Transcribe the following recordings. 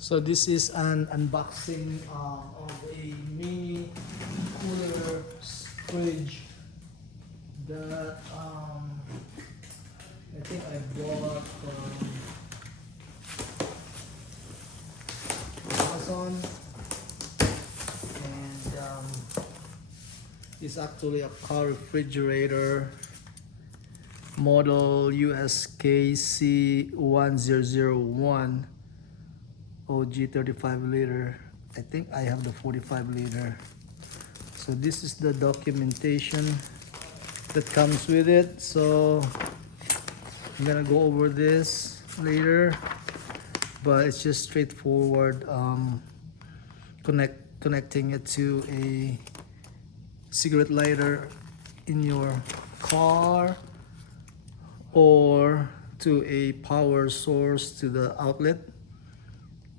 So this is an unboxing of a mini cooler fridge that I think I bought from Amazon, and it's actually a car refrigerator model USKC 1001 OG 35 liter. I think I have the 45 liter. So this is the documentation that comes with it. So I'm gonna go over this later, but it's just straightforward connecting it to a cigarette lighter in your car or to a power source to the outlet,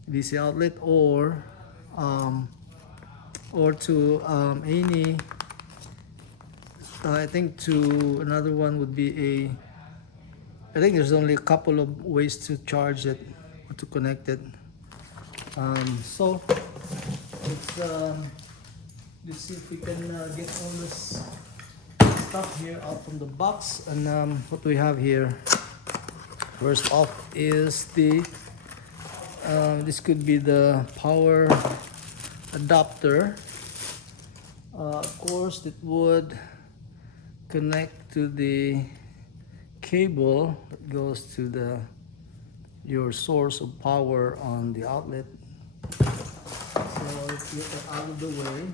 DC outlet, or to any I think to another one would be I think there's only a couple of ways to charge it or to connect it. So let's see if we can get all this stuff here out from the box. And what we have here, first off, is the this could be the power adapter. Of course, it would connect to the cable that goes to your source of power on the outlet. So let's get that out of the way.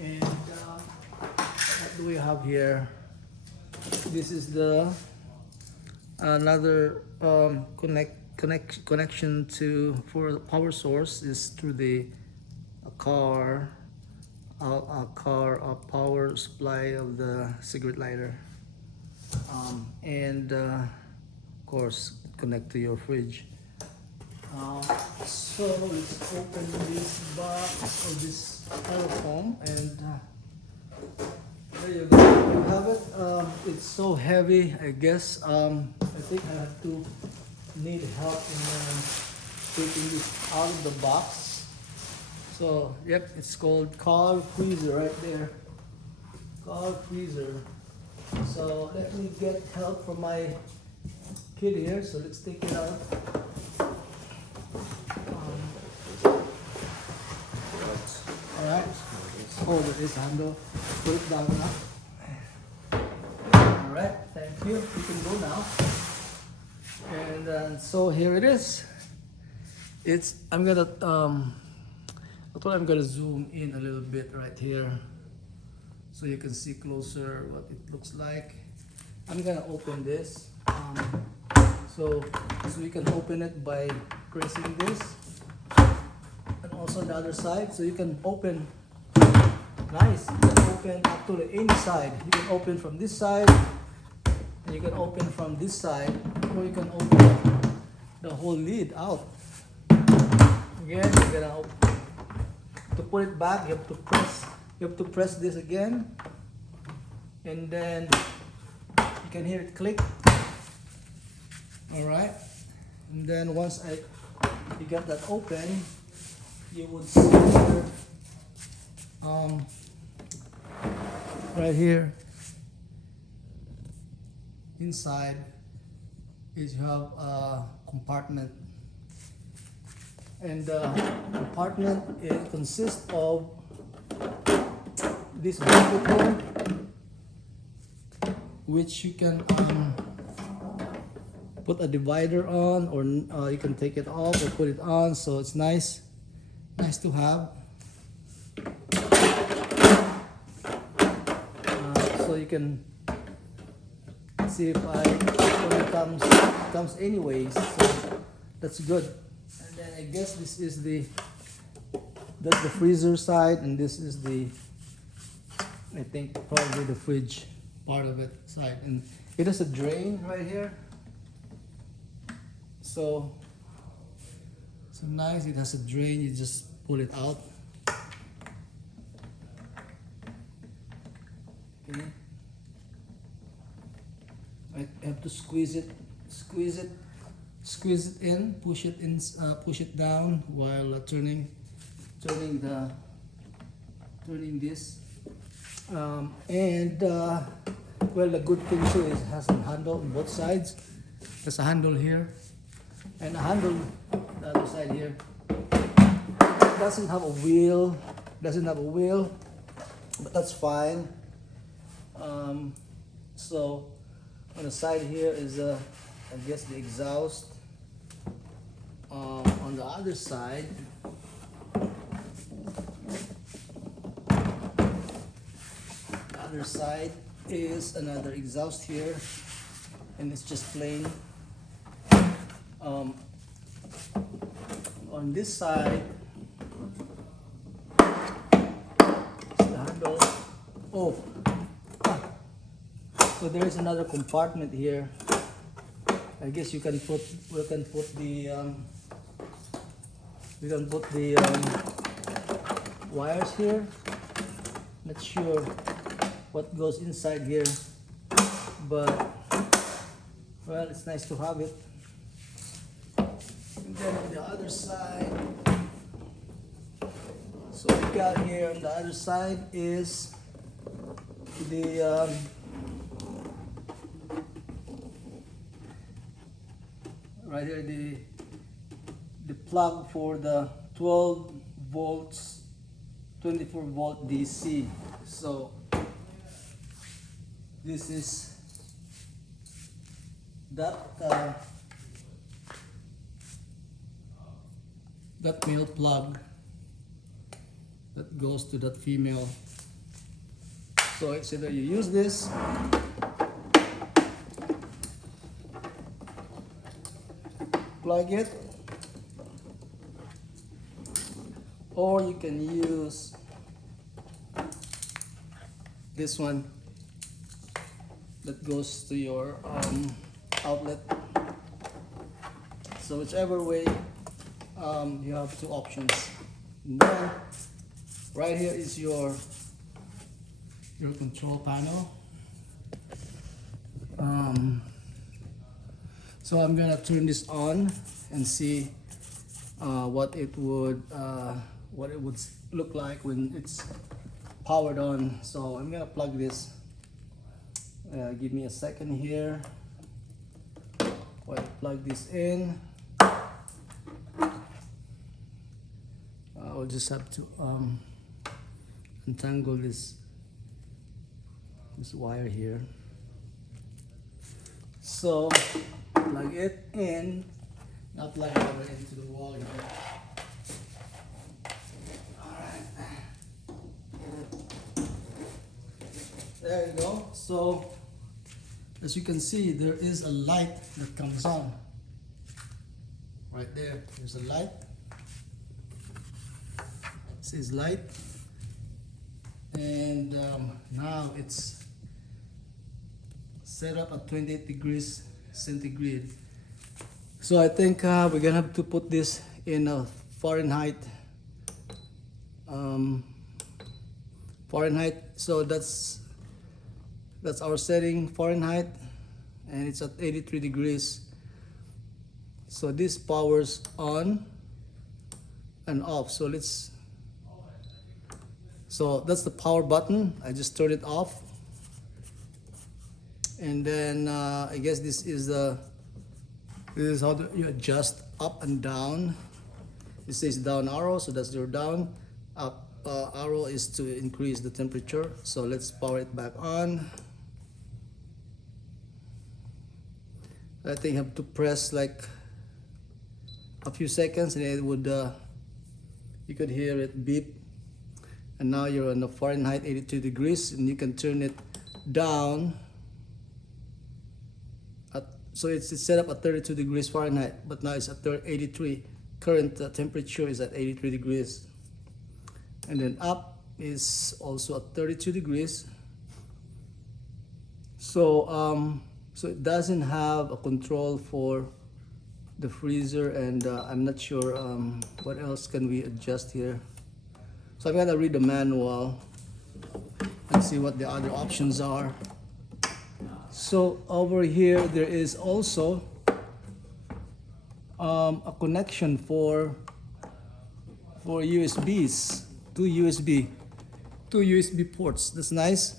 And what do we have here? This is the another connection for the power source is through the car power supply of the cigarette lighter, and of course connect to your fridge. So let's open this box or this styrofoam, and there you go. You have it. It's so heavy. I guess I think I have to need help in taking this out of the box. So yep, it's called car freezer right there. Car freezer. So let me get help from my kid here. So let's take it out. Alright. Oh, there is a handle. Put it down now. Alright, thank you. You can go now. And so here it is. I'm gonna zoom in a little bit right here so you can see closer what it looks like. I'm gonna open this. So you can open it by pressing this, and also on the other side. So you can open. Nice. You can open up to the inside. You can open from this side, and you can open from this side, or you can open the whole lid out. Again, you're gonna open. To put it back, you have to press this again, and then you can hear it click. All right, and then once you get that open, you would see here, right here inside is you have a compartment. And the compartment, it consists of this microphone, which you can put a divider on, or you can take it off or put it on. So it's nice to have. So you can see if it comes anyways. So that's good. And then I guess this is that's the freezer side, and this is I think probably the fridge part of it side. And it has a drain right here. So nice, it has a drain, you just pull it out. Okay. I have to squeeze it squeeze it in, push push it down while turning this. Well, the good thing too is it has a handle on both sides. There's a handle here and a handle the other side here. It doesn't have a wheel, but that's fine. So on the side here is I guess the exhaust. On the other side, is another exhaust here, and it's just plain. On this side is the handle. Oh, so there is another compartment here. I guess we can put the wires here. Not sure what goes inside here, but well, it's nice to have it. And then on the other side, so we got here on the other side is the right here, the plug for the 12 volts 24 volt DC. So this is that male plug that goes to that female. So it's either you use this plug it, or you can use this one that goes to your outlet. So whichever way, you have two options. And then right here is your control panel. So I'm gonna turn this on and see what it would look like when it's powered on. So I'm gonna plug this. Give me a second here while I plug this in. I'll just have to untangle this wire here. So plug it in, not plug it over into the wall here. Alright. There you go. So as you can see, there is a light that comes on. Right there, there's a light. It says light. And now it's set up at 28 degrees centigrade. So I think we're gonna have to put this in a Fahrenheit. So that's our setting, Fahrenheit, and it's at 83 degrees. So this powers on and off. So that's the power button. I just turned it off. And then I guess this is how you adjust up and down. It says down arrow, so that's your down. Up arrow is to increase the temperature. So let's power it back on. I think I have to press like a few seconds, and it would you could hear it beep. And now you're on the Fahrenheit 82 degrees, and you can turn it down. So it's set up at 32 degrees Fahrenheit, but now it's at 83. Current temperature is at 83 degrees. And then up is also at 32 degrees. So so it doesn't have a control for the freezer, and I'm not sure what else can we adjust here. So I'm gonna read the manual and see what the other options are. So over here there is also a connection for USBs, two USB ports. That's nice.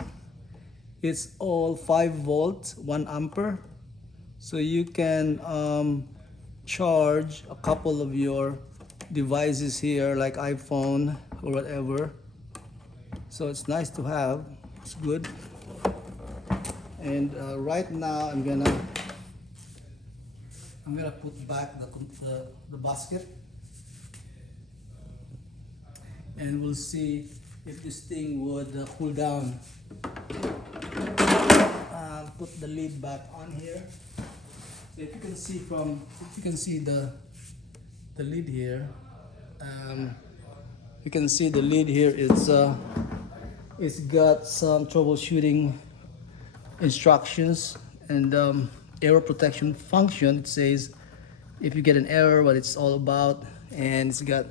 It's all 5 volt, 1 ampere, so you can charge a couple of your devices here, like iPhone or whatever. So it's nice to have. It's good. And right now I'm gonna put back the basket, and we'll see if this thing would cool down. Put the lid back on here. So if you can see the lid here, you can see the lid here. It's got some troubleshooting instructions and error protection function. It says if you get an error, what it's all about, and it's got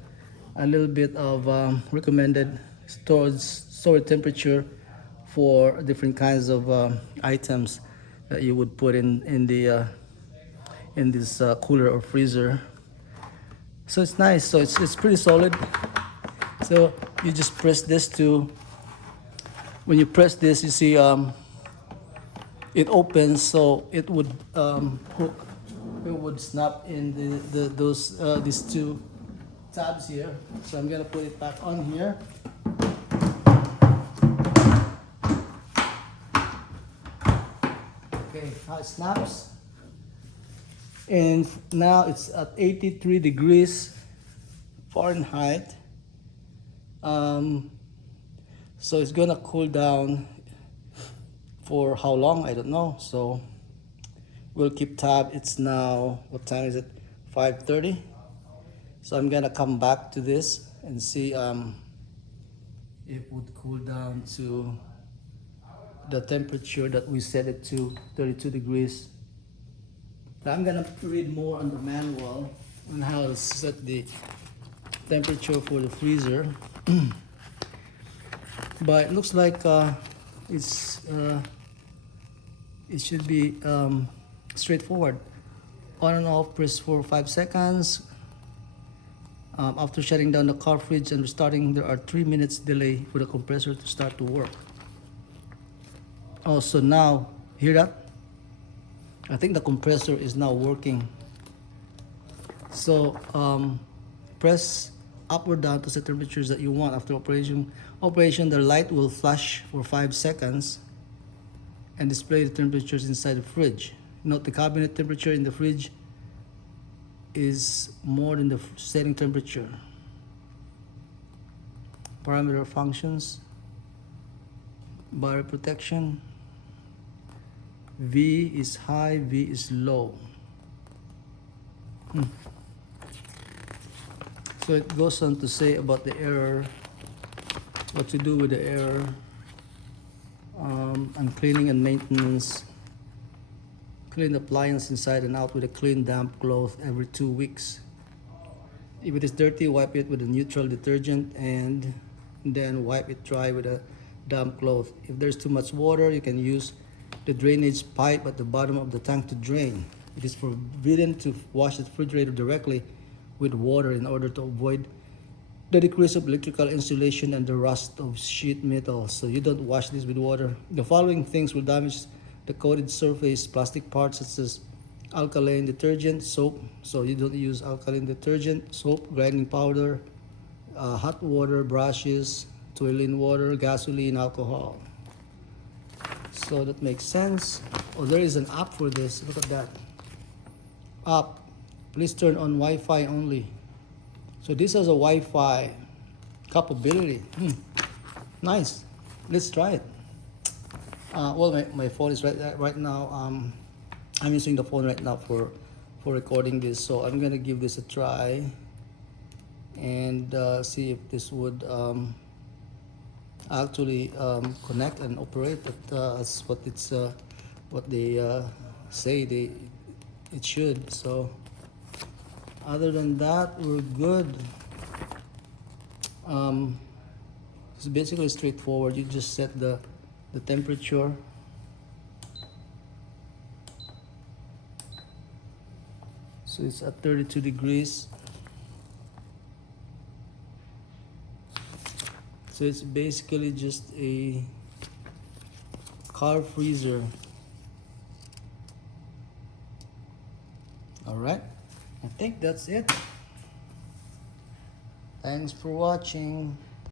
a little bit of recommended storage temperature for different kinds of items that you would put in this cooler or freezer. So it's nice. So it's pretty solid. So you just press this to. When you press this, you see it opens, so it would hook. It would snap in these two tabs here. So I'm gonna put it back on here. Okay, now it snaps. And now it's at 83 degrees Fahrenheit. So it's gonna cool down for how long, I don't know. So we'll keep tab. It's now, what time is it? 5:30. So I'm gonna come back to this and see if it would cool down to the temperature that we set it to, 32 degrees. Now I'm gonna read more on the manual on how to set the temperature for the freezer. But it looks like it should be straightforward. On and off, press for 5 seconds. After shutting down the cartridge and restarting, there are 3 minutes delay for the compressor to start to work. Also now, hear that? I think the compressor is now working. So press up or down to set temperatures that you want. After operation, the light will flash for 5 seconds and display the temperatures inside the fridge. Note the cabinet temperature in the fridge is more than the setting temperature. Parameter functions, battery protection. V is high, V is low. So it goes on to say about the error, what to do with the error, and cleaning and maintenance. Clean the appliance inside and out with a clean damp cloth every 2 weeks. If it is dirty, wipe it with a neutral detergent and then wipe it dry with a damp cloth. If there's too much water, you can use the drainage pipe at the bottom of the tank to drain. It is forbidden to wash the refrigerator directly with water in order to avoid the decrease of electrical insulation and the rust of sheet metal. So you don't wash this with water. The following things will damage the coated surface: plastic parts such as alkaline detergent, soap. So you don't use alkaline detergent, soap, grinding powder, hot water, brushes, toilet water, gasoline, alcohol. So that makes sense. Oh, there is an app for this. Look at that. App. Please turn on Wi-Fi only. So this has a Wi-Fi capability. Nice. Let's try it. Well, my phone is right now. I'm using the phone right now for recording this. So I'm gonna give this a try and see if this would actually connect and operate as what they say it should. So other than that, we're good. It's basically straightforward. You just set the temperature. So it's at 32 degrees. So it's basically just a car freezer. Alright, I think that's it. Thanks for watching.